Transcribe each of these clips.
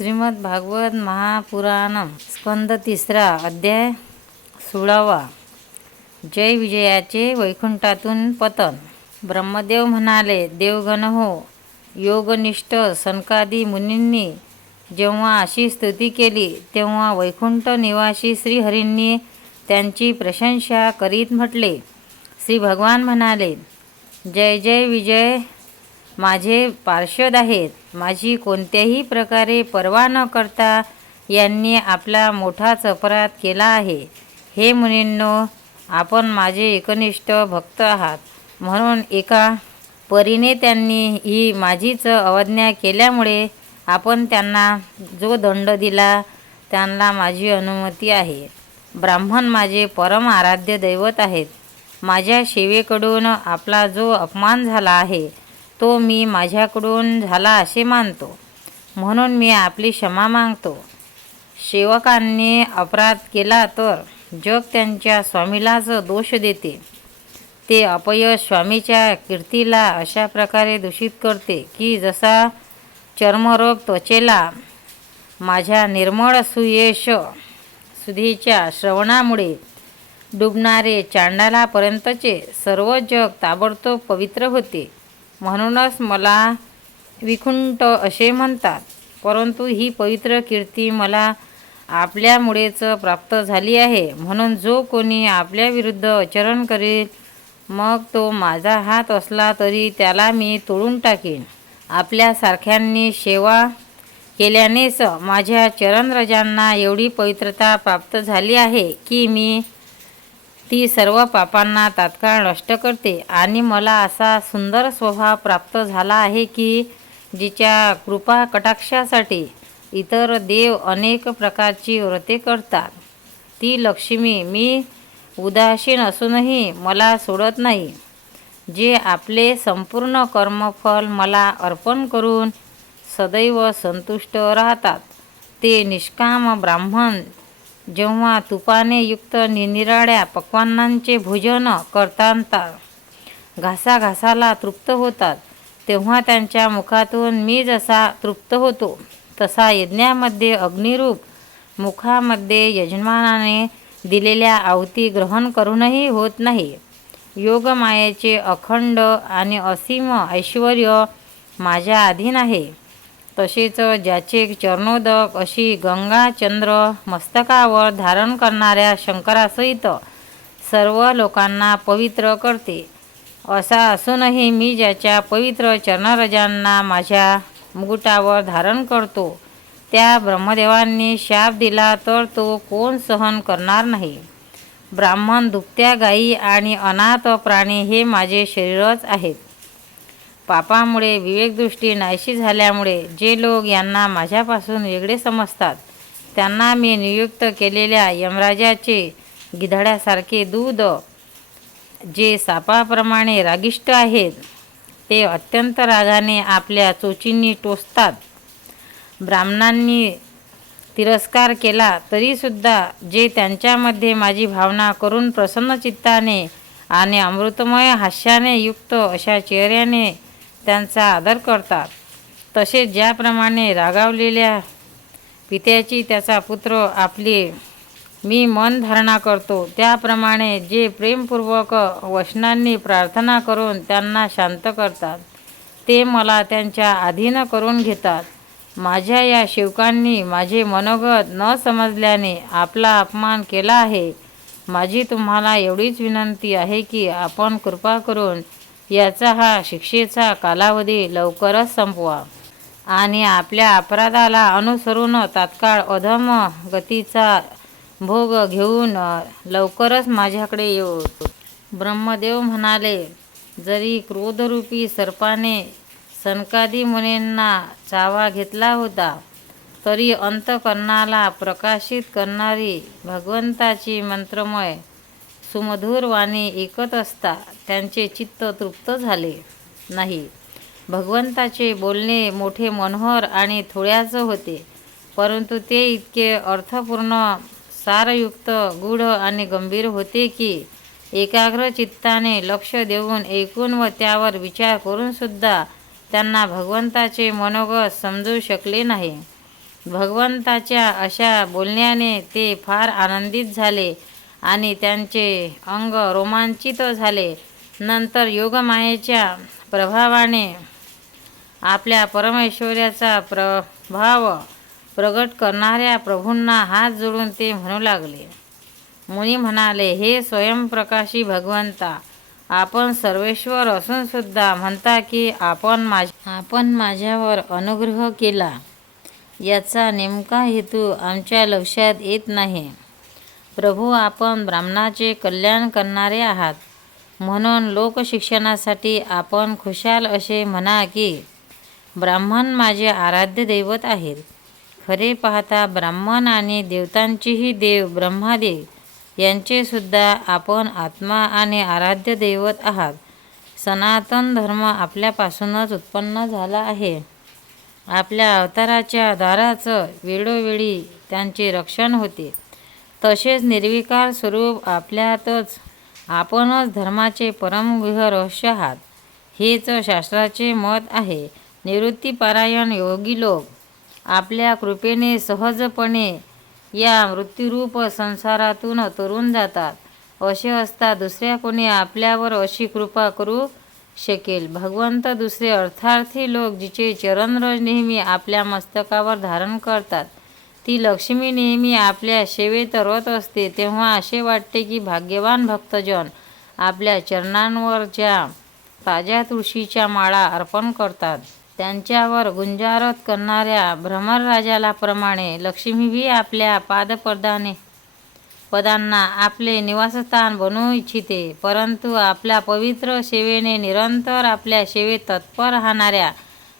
श्रीमद भागवत महापुराणम स्कंद तिसरा अध्याय सोळावा. जय विजयाचे वैकुंठातून पतन. ब्रह्मदेव म्हणाले देवगण हो योगनिष्ठ सनकादी मुनींनी जेव्हा अशी स्तुती केली तेव्हा वैकुंठ निवासी श्रीहरींनी त्यांची प्रशंसा करीत म्हटले. श्री भगवान म्हणाले जय जय विजय माझे पार्षद आहेत. माझी कोणत्याही प्रकारे पर्वा न करता यांनी आपला मोठाच अपराध केला आहे. हे मुनींनो आपण माझे एकनिष्ठ भक्त आहात. म्हणून एका परीने त्यांनी ही माझीच अवज्ञा केल्यामुळे आपण त्यांना जो दंड दिला त्यांना माझी अनुमती आहे. ब्राह्मण माझे परम आराध्य दैवत आहेत. माझ्या सेवेकडून आपला जो अपमान झाला आहे तो मी माझ्याकडून झाला असे मानतो. म्हणून मी आपली क्षमा मागतो. सेवकांनी अपराध केला तर जग त्यांच्या स्वामीलाच दोष देते. ते अपयश स्वामीच्या कीर्तीला अशा प्रकारे दूषित करते की जसा चर्मरोग त्वचेला माझ्या निर्मळ सुयश सुधीच्या श्रवणामुळे डुबणारे चांडालापर्यंतचे सर्व जग ताबडतोब पवित्र होते. म्हणूनच मला विखुंठ असे म्हणतात. परंतु ही पवित्र कीर्ती मला आपल्यामुळेच प्राप्त झाली आहे. म्हणून जो कोणी आपल्या विरुद्ध आचरण करेल मग तो माझा हात असला तरी त्याला मी तोडून टाकेन. आपल्यासारख्यांनी सेवा केल्यानेच माझ्या चरणरजांना एवढी पवित्रता प्राप्त झाली आहे की मी ती सर्व पापांना तात्काळ नष्ट करते. आणि मला असा सुंदर स्वभाव प्राप्त झाला आहे की जिच्या कृपा कटाक्षासाठी इतर देव अनेक प्रकारची व्रते करतात. ती लक्ष्मी मी उदासीन असूनही मला सोडत नाही. जे आपले संपूर्ण कर्मफल मला अर्पण करून सदैव संतुष्ट राहतात. ते निष्काम ब्राह्मण जेव्हा तुपाने युक्त निनिराळ्या पक्वान्नांचे भोजन करताना घासाघासाला तृप्त होतात तेव्हा त्यांच्या मुखातून मी जसा तृप्त होतो तसा यज्ञामध्ये अग्निरूप मुखामध्ये यजमानाने दिलेल्या आहुती ग्रहण करूनही होत नाही. योगमायेचे अखंड आणि असीम ऐश्वर माझ्या अधीन आहे. तसेच ज्याचे चरणोदक अशी गंगा चंद्र मस्तकावर धारण करणाऱ्या शंकरासहित सर्व लोकांना पवित्र करते. असा असूनही मी ज्याच्या पवित्र चरणरजांना माझ्या मुकुटावर धारण करतो त्या ब्रह्मदेवांनी शाप दिला तर तो कोण सहन करणार नाही. ब्राह्मण दुभत्या गायी आणि अनाथ प्राणी हे माझे शरीरच आहेत. पापामुळे विवेकदृष्टी नाहीशी झाल्यामुळे जे लोक यांना माझ्यापासून वेगळे समजतात त्यांना मी नियुक्त केलेल्या यमराजाचे गिधाड्यासारखे दूध जे सापाप्रमाणे रागिष्ट आहेत ते अत्यंत रागाने आपल्या चोचींनी टोचतात. ब्राह्मणांनी तिरस्कार केला तरीसुद्धा जे त्यांच्यामध्ये माझी भावना करून प्रसन्न चित्ताने आणि अमृतमय हास्याने युक्त अशा चेहऱ्याने त्यांचा आदर करतात. तसेच ज्याप्रमाणे रागावलेल्या पित्याची त्याचा पुत्र आपली मी मन धारणा करतो त्याप्रमाणे जे प्रेमपूर्वक वचनांनी प्रार्थना करून त्यांना शांत करतात ते मला त्यांच्या अधीन करून घेतात. माझ्या या शिवकांनी माझे मनोगत न समजल्याने आपला अपमान केला आहे. माझी तुम्हाला एवढीच विनंती आहे की आपण कृपा करून याचा हा शिक्षेचा कालावधी लवकरच संपवा. आणि आपल्या अपराधाला अनुसरून तात्काळ अधम गतीचा भोग घेऊन लवकरच माझ्याकडे येऊ. ब्रह्मदेव म्हणाले जरी क्रोधरूपी सर्पाने सनकादी मुनींना चावा घेतला होता तरी अंतकरणाला प्रकाशित करणारी भगवंताची मंत्रमय सुमधुर वाणी ऐकत असता त्यांचे चित्त तृप्त झाले नाही. भगवंताचे बोलणे मोठे मनोहर आणि थोड्याच होते परंतु ते इतके अर्थपूर्ण सारयुक्त गूढ आणि गंभीर होते की एकाग्र चित्ताने लक्ष देऊन ऐकून व त्यावर विचार करूनसुद्धा त्यांना भगवंताचे मनोगत समजू शकले नाही. भगवंताच्या अशा बोलण्याने ते फार आनंदित झाले आणि त्यांचे अंग रोमांचित झाले. नंतर योगमायेच्या प्रभावाने आपल्या परमेश्वर्याचा प्रभाव प्रगट करणाऱ्या प्रभूंना हात जोडून ते म्हणू लागले. मुनी म्हणाले हे स्वयंप्रकाशी भगवंता आपण सर्वेश्वर असूनसुद्धा म्हणता की आपण माझ आपण माझ्यावर अनुग्रह केला. याचा नेमका हेतू आमच्या लक्षात येत नाही. प्रभू आपण ब्राह्मणाचे कल्याण करणारे आहात. म्हणून लोकशिक्षणासाठी आपण खुशाल असे म्हणा की ब्राह्मण माझे आराध्य दैवत आहेत. खरे पाहता ब्राह्मण आणि देवतांचीही देव ब्रह्मादेव यांचेसुद्धा आपण आत्मा आणि आराध्य दैवत आहात. सनातन धर्म आपल्यापासूनच उत्पन्न झाला आहे. आपल्या अवताराच्या दाराचं वेळोवेळी त्यांचे रक्षण होते. तसेच निर्विकार स्वरूप आपल्यातच आपणच धर्माचे परमगृह रहस्य आहात. हेच शास्त्राचे मत आहे. निवृत्तीपारायण योगी लोक आपल्या कृपेने सहजपणे या मृत्यूरूप संसारातून तरुण जातात. असे असता दुसऱ्या कोणी आपल्यावर अशी कृपा करू शकेल. भगवंत दुसरे अर्थार्थी लोक जिचे चरणरज नेहमी आपल्या मस्तकावर धारण करतात. ती लक्ष्मी नेहमी आपल्या सेवेत रत असते तेव्हा असे वाटते की भाग्यवान भक्तजन आपल्या चरणांवर ज्या ताज्या तुळशीच्या माळा अर्पण करतात. त्यांच्यावर गुंजारत करणाऱ्या भ्रमरराजाला प्रमाणे लक्ष्मीही आपल्या पादपदाने पदांना आपले निवासस्थान बनवू इच्छिते परंतु आपल्या पवित्र सेवेने निरंतर आपल्या सेवेत तत्पर राहणाऱ्या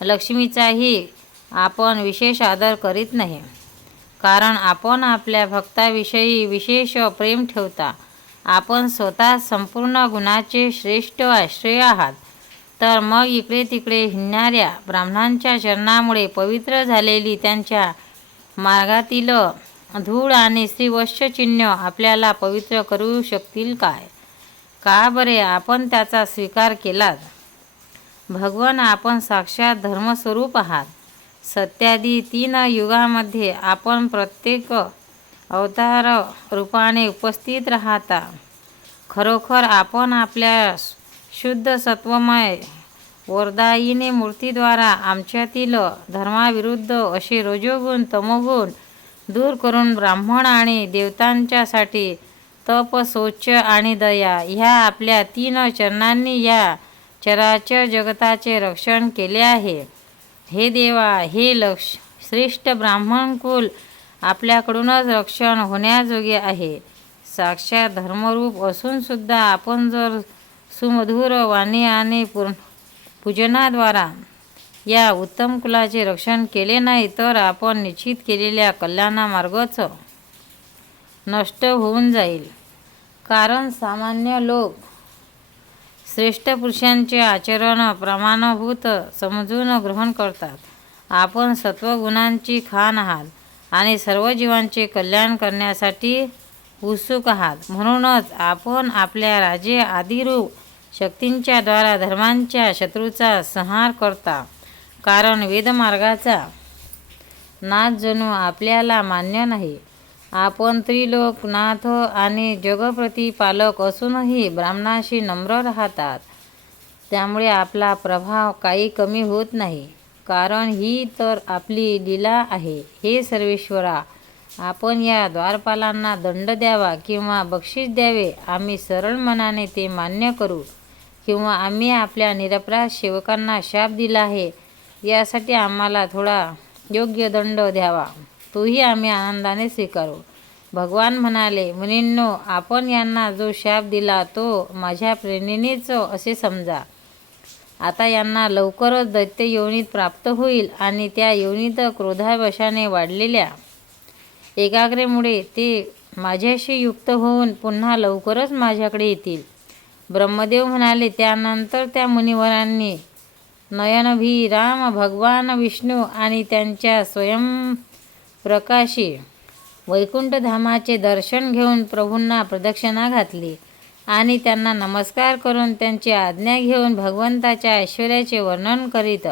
लक्ष्मीचाही आपण विशेष आदर करीत नाही. कारण आपण आपल्या भक्ताविषयी विशेष प्रेम ठेवता. आपण स्वतः संपूर्ण गुणाचे श्रेष्ठ आश्रय आहात. तर मग इकडे तिकडे हिंडणाऱ्या ब्राह्मणांच्या चरणामुळे पवित्र झालेली त्यांच्या मार्गातील धूळ आणि श्रीवश्य चिन्ह आपल्याला पवित्र करू शकतील काय? का बरे आपण त्याचा स्वीकार केलात? भगवान आपण साक्षात धर्मस्वरूप आहात. सत्यादी तीन युगामध्ये आपण प्रत्येक अवतार रूपाने उपस्थित राहता. खरोखर आपण आपल्या शुद्ध सत्वमय वरदायिनी मूर्तीद्वारा आमच्यातील धर्माविरुद्ध असे रजोगुण तमोगुण दूर करून ब्राह्मण आणि देवतांच्यासाठी तप शौच आणि दया ह्या आपल्या तीन चरणांनी या चराचर जगताचे रक्षण केले आहे. हे देवा हे लक्ष. श्रेष्ठ ब्राह्मण कुल आपल्याकडूनच रक्षण होण्याजोगे आहे. साक्षात धर्मरूप असूनसुद्धा आपण जर सुमधुर वाणी आणि पूर्ण पूजनाद्वारा या उत्तम कुलाचे रक्षण केले नाही तर आपण निश्चित केलेल्या कल्याणामार्गच नष्ट होऊन जाईल. कारण सामान्य लोक श्रेष्ठ पुरुषांचे आचरण प्रमाणभूत समजून ग्रहण करतात. आपण सत्वगुणांची खान आहात आणि सर्व जीवांचे कल्याण करण्यासाठी उत्सुक आहात. म्हणूनच आपण आपल्या राजे आदिरूप शक्तींच्या द्वारा धर्मांच्या शत्रूचा संहार करता. कारण वेदमार्गाचा नाच जणू आपल्याला मान्य नाही. आपण त्रिलोकनाथ आणि जगप्रतिपालक असूनही ब्राह्मणाशी नम्र राहतात. त्यामुळे आपला प्रभाव काही कमी होत नाही. कारण ही तर आपली लीला आहे. हे सर्वेश्वरा आपण या द्वारपालांना दंड द्यावा किंवा बक्षीस द्यावे आम्ही सरळ मनाने ते मान्य करू. किंवा आम्ही आपल्या निरपराध सेवकांना शाप दिला आहे यासाठी आम्हाला थोडा योग्य दंड द्यावा. तोही आम्ही आनंदाने स्वीकारू. भगवान म्हणाले मुनींनो आपण यांना जो शाप दिला तो माझ्या प्रेरणेनेच असे समजा. आता यांना लवकरच दैत्य योनीत प्राप्त होईल आणि त्या योनीत क्रोधावशाने वाढलेल्या एकाग्रेमुळे ते माझ्याशी युक्त होऊन पुन्हा लवकरच माझ्याकडे येतील. ब्रह्मदेव म्हणाले त्यानंतर त्या मुनिवरांनी नयनभी राम भगवान विष्णू आणि त्यांच्या स्वयं प्रकाशी. वैकुंठधामाचे दर्शन घेऊन प्रभूंना प्रदक्षिणा घातली आणि त्यांना नमस्कार करून त्यांची आज्ञा घेऊन भगवंताच्या ऐश्वर्याचे वर्णन करीत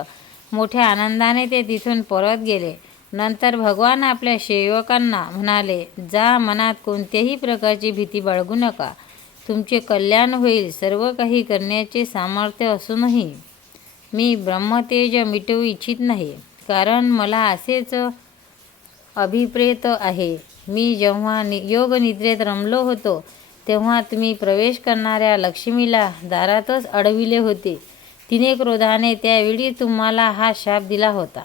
मोठ्या आनंदाने ते तिथून परत गेले. नंतर भगवान आपल्या सेवकांना म्हणाले जा मनात कोणत्याही प्रकारची भीती बाळगू नका. तुमचे कल्याण होईल सर्व काही करण्याचे सामर्थ्य असूनही. मी ब्रह्मतेज मिटवू इच्छित नाही. कारण मला असेच अभिप्रेत आहे. मी जेव्हा नि योगनिद्रेत रमलो होतो तेव्हा तुम्ही प्रवेश करणाऱ्या लक्ष्मीला दारातच अडविले होते. तिने क्रोधाने त्यावेळी तुम्हाला हा शाप दिला होता.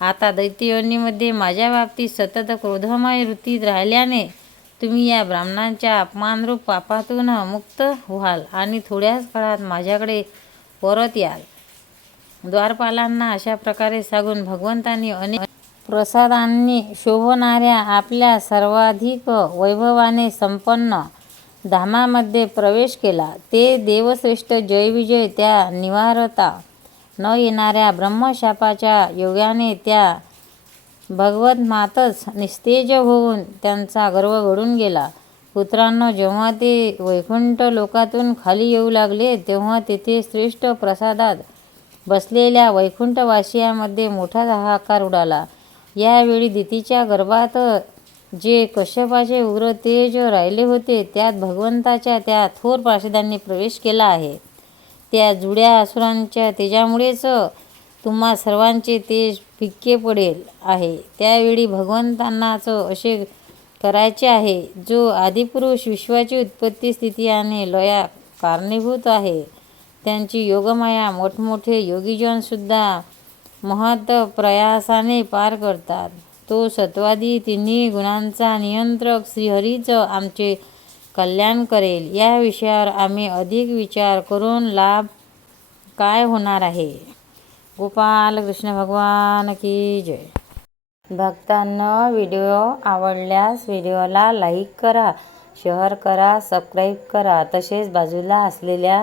आता दैत्ययोनीमध्ये माझ्या बाबतीत सतत क्रोधमय वृत्तीत राहिल्याने तुम्ही या ब्राह्मणांच्या अपमानरूप पापातून मुक्त व्हाल आणि थोड्याच काळात माझ्याकडे परत याल. द्वारपालांना अशा प्रकारे सांगून भगवंतांनी अनेक प्रसादांनी शोभणाऱ्या आपल्या सर्वाधिक वैभवाने संपन्न धामामध्ये प्रवेश केला. ते देवश्रेष्ठ जयविजय त्या निवारता न येणाऱ्या ब्रह्मशापाच्या योगाने त्या भगवत मातच निस्तेज होऊन त्यांचा गर्व घडून गेला. पुत्रांनो जेव्हा ते वैकुंठ लोकातून खाली येऊ लागले तेव्हा तेथे श्रेष्ठ प्रसादात बसलेल्या वैकुंठवासियामध्ये मोठा हाकार उडाला. यावेळी दितीच्या गर्भात जे कश्यपाचे उग्र तेज राहिले होते त्यात भगवंताच्या त्या थोर पार्षदांनी प्रवेश केला आहे. त्या जुड्या असुरांच्या तेजामुळेच तुम्हा सर्वांचे तेज फिक्के पडेल आहे. त्यावेळी भगवंतांनाच असे करायचे आहे जो आदिपुरुष विश्वाची उत्पत्ती स्थिती आणि लया कारणीभूत आहे. त्यांची योगमाया मोठमोठे योगीजनसुद्धा महत् प्रयासाने पार करतात. तो सत्वादी तिन्ही गुणांचा नियंत्रक श्रीहरीच आमचे कल्याण करेल. या विषयावर आम्ही अधिक विचार करून लाभ काय होणार आहे? गोपाल कृष्ण भगवान की जय. भक्तांना व्हिडिओ आवडल्यास व्हिडिओला लाईक करा शेअर करा सबस्क्राईब करा. तसेच बाजूला असलेल्या